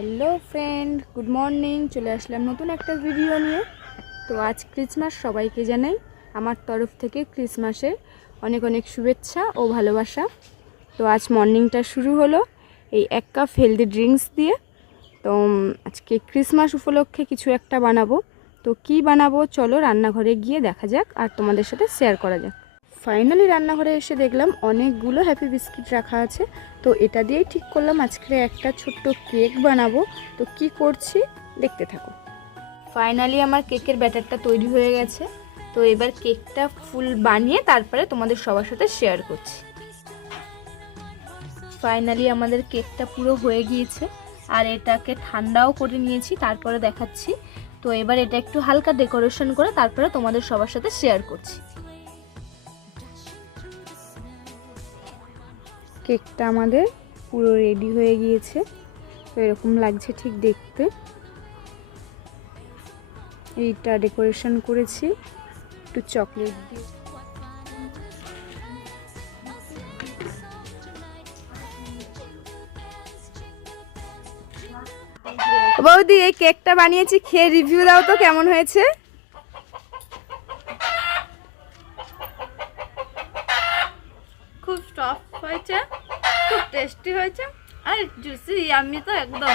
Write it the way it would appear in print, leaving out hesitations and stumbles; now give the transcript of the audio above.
Hello friend, good morning. চলে আসলাম নতুন একটা ভিডিও নিয়ে। তো আজ ক্রিসমাস, সবাইকে জানাই আমার তরফ থেকে ক্রিসমাসের অনেক অনেক শুভেচ্ছা ও ভালোবাসা। তো আজ মর্নিংটা শুরু হলো এই 1 কাপ হেলদি ড্রিঙ্কস দিয়ে। তো আজকে ক্রিসমাস উপলক্ষে কিছু একটা বানাবো। তো কি বানাবো চলো রান্নাঘরে গিয়ে দেখা যাক আর তোমাদের সাথে শেয়ার করা যাক। ফাইনালি রান্নাঘরে এসে দেখলাম অনেকগুলো হ্যাপি বিস্কিট রাখা আছে। তো এটা দিয়েই ঠিক করলাম আজকে একটা ছোট্ট কেক বানাবো। তো কি করছি দেখতে থাকো। ফাইনালি আমার কেকের ব্যাটারটা তৈরি হয়ে গেছে। তো এবার কেকটা ফুল বানিয়ে তারপরে তোমাদের সবার সাথে শেয়ার করছি। ফাইনালি আমাদের কেকটা পুরো হয়ে গিয়েছে আর এটাকে ঠান্ডাও করে নিয়েছি, তারপরে দেখাচ্ছি। তো এবার এটা একটু হালকা ডেকোরেশন করে তারপরে তোমাদের সবার সাথে শেয়ার করছি। কেকটা আমাদের পুরো রেডি হয়ে গিয়েছে। তো এরকম লাগছে ঠিক দেখতে। এইটা ডেকোরেশন করেছি একটু চকলেট দিয়ে। বৌদি, এই কেকটা বানিয়েছি, খেয়ে রিভিউ দাও তো কেমন হয়েছে। খুব সফট হয়েছে, খুব টেস্টি হয়েছে আর জুসি। আমি তো একদম